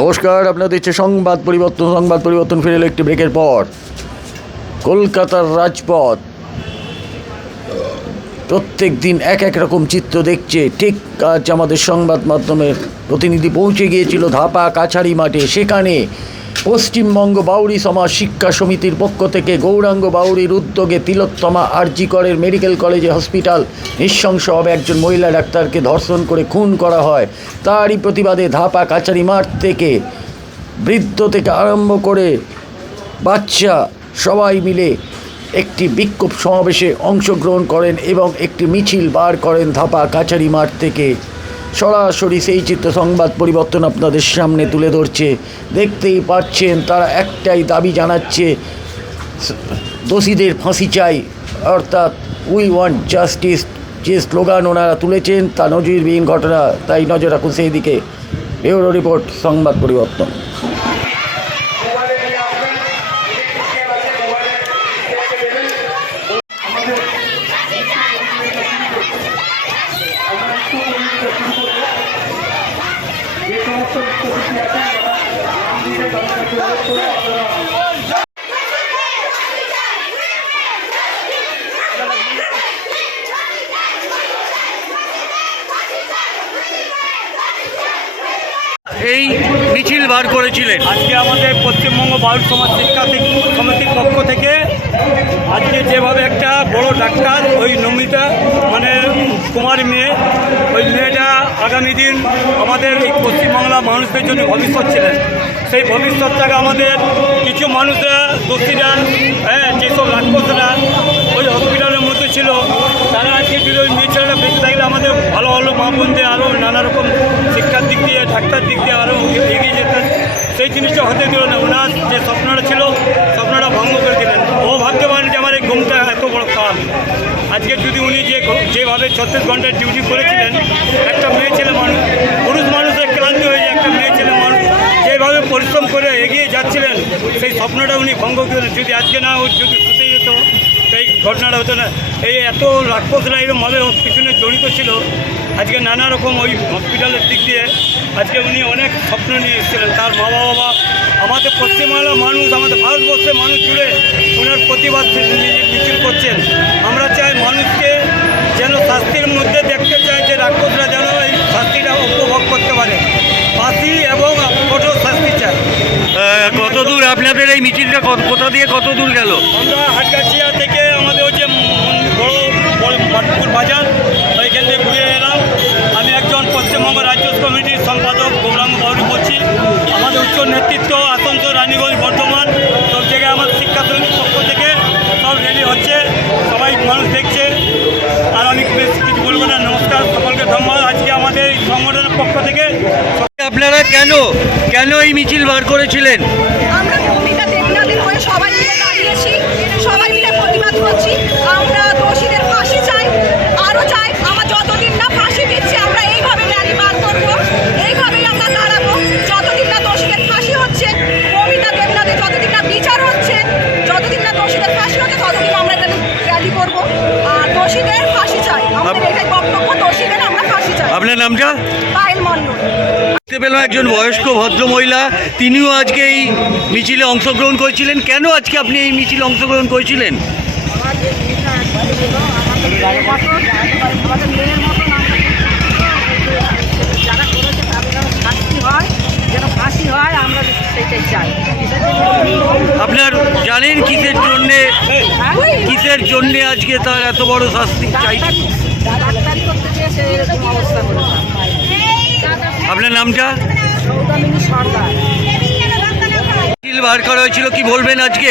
নমস্কার, আপনাদের হচ্ছে সংবাদ পরিবর্তন সংবাদ পরিবর্তন ফিরে এলো একটি ব্রেকের পর। কলকাতার রাজপথ। প্রত্যেক দিন এক এক রকম চিত্র দেখছে। ঠিক আজ আমাদের সংবাদ মাধ্যমের প্রতিনিধি পৌঁছে গিয়েছিল ধাপা কাছারি মাঠে। সেখানে পশ্চিমবঙ্গ বাউরি সমাজ শিক্ষা সমিতির পক্ষ থেকে গৌরাঙ্গ বাউরির উদ্যোগে তিলোত্তমা আরজিকরের মেডিকেল কলেজে হসপিটাল। নৃশংসভাবে একজন মহিলা ডাক্তারকে ধর্ষণ করে খুন করা হয়। তারই প্রতিবাদে ধাপা কাচারি মাঠ থেকে, বৃদ্ধ থেকে আরম্ভ করে বাচ্চা সবাই মিলে একটি বিক্ষোভ সমাবেশে অংশগ্রহণ করেন এবং একটি মিছিল বার করেন ধাপা কাচারি মাঠ থেকে। সরাসরি সেই চিত্র সংবাদ পরিবর্তন আপনাদের সামনে তুলে ধরছে। দেখতেই পাচ্ছেন, তারা একটাই দাবি জানাচ্ছে, দোষীদের ফাঁসি চাই। অর্থাৎ উই ওয়ান্ট জাস্টিস যে স্লোগান ওনারা তুলেছেন, তা নজিরবিহীন ঘটনা, তাই নজর রাখুন সেই দিকে ব্যুরো রিপোর্ট, সংবাদ পরিবর্তন। এই মিছিল বার করেছিলেন। আজকে আমাদের পশ্চিমবঙ্গ বাউল সমাজ শিক্ষা সমিতির পক্ষ থেকে আজকে যেভাবে একটা বড় ডাক্তার, ওই নমিতা মানে কুমারী মেয়ে, ওই মেয়েটা আগামী দিন আমাদের এই পশ্চিমবাংলা মানুষদের জন্য ভবিষ্যৎ ছিলেন। সেই ভবিষ্যৎটাকে আমাদের কিছু মানুষরা দোষীরা হ্যাঁ যেসব রাজপথরা ওই হসপিটালের মধ্যে ছিল, তারা আজকে ওই মেয়ে ছেলেটা বেঁচে থাকলে আমাদের ভালো ভালো মা বোনদের আরও নানা রকম শিক্ষার দিক দিয়ে, ডাক্তার দিক দিয়ে আরও এগিয়ে যেতেন। সেই জিনিসটা হতে দিল না। ওনার যে স্বপ্নটা ছিল, স্বপ্নটা ভঙ্গ করে দিলেন। ও ভাবতে পারেন যে আমার এই ঘুমটা এত বড় কাল আজকে যদি উনি যে যেভাবে ছত্রিশ ঘণ্টার ডিউটি করেছিলেন, একটা মেয়ে ছেলে মানুষ পুরুষ মানুষের ক্লান্তি হয়ে যায়, একটা মেয়ে ছেলে মানুষ যেভাবে পরিশ্রম করে এগিয়ে যাচ্ছিলেন, সেই স্বপ্নটা উনি ভঙ্গ করেন যদি আজকে না যদি ছুটে যেত এই ঘটনাটা হতো না। এই এত রাক্ষসরা এরকমভাবে পিছনে জড়িত ছিল আজকে নানা রকম ওই হসপিটালের দিক দিয়ে আজকে উনি অনেক স্বপ্ন নিয়ে এসেছিলেন। তার মা বাবা আমাদের পশ্চিমবাংলার মানুষ আমাদের ভারতবর্ষের মানুষ জুড়ে ওনার প্রতিবাদ মিছিল করছেন। আমরা চাই মানুষকে যেন শাস্তির মধ্যে দেখতে চাই যে রাক্ষসরা যেন এই শাস্তিটা উপভোগ করতে পারে। ফাঁসি এবং কঠোর শাস্তি চাই কত দূর আপনাদের এই মিছিলটা কোথা দিয়ে কত দূর গেল? আমরা হাটগাছিয়া থেকে আমাদের ওই যে মাটপুর বাজার ওইখান থেকে ঘুরে এলাম। আমি একজন পশ্চিমবঙ্গ রাজ্য কমিটির সম্পাদক গৌরাঙ্গ বাউরি বলছি, আমাদের উচ্চ নেতৃত্ব আসানসোল, রানীগঞ্জ, বর্ধমান, সব জায়গায় আমার শিক্ষা সমিতির পক্ষ থেকে সব র্যালি হচ্ছে, সবাই মানুষ দেখছে। আর আমি বেশ কিছু বলব না, নমস্কার, সকলকে ধন্যবাদ। আজকে আমাদের এই সংগঠনের পক্ষ থেকে আপনারা কেন কেন এই মিছিল বার করেছিলেন? আমরা সবাই মিলে দাঁড়িয়েছি, সবাই মিলে প্রতিবাদ করছি। আমরা আপনার নামটা দেখতে পেলাম একজন বয়স্ক ভদ্র মহিলা তিনিও আজকে এই মিছিলে অংশগ্রহণ করেছিলেন। কেন আজকে আপনি এই মিছিলে অংশগ্রহণ করেছিলেন? আমাদের মেয়েটা ছিল আমাদের মেয়ের মতন আমাদের মেয়ের মতন আমরা যারা করেছে তাদের যেন শাস্তি হয় যেন ফাঁসি হয় আমরা সেটাই চাই আপনার জানেন কিসের জন্যে? কিসের জন্যে আজকে তার এত বড় শাস্তি চাই ডাক্তারি ডাক্তারি করতে গিয়ে এরকম অবস্থা করেছে আপনার নামটা? সৌদামিনী বার করা হয়েছিল কি বলবেন আজকে?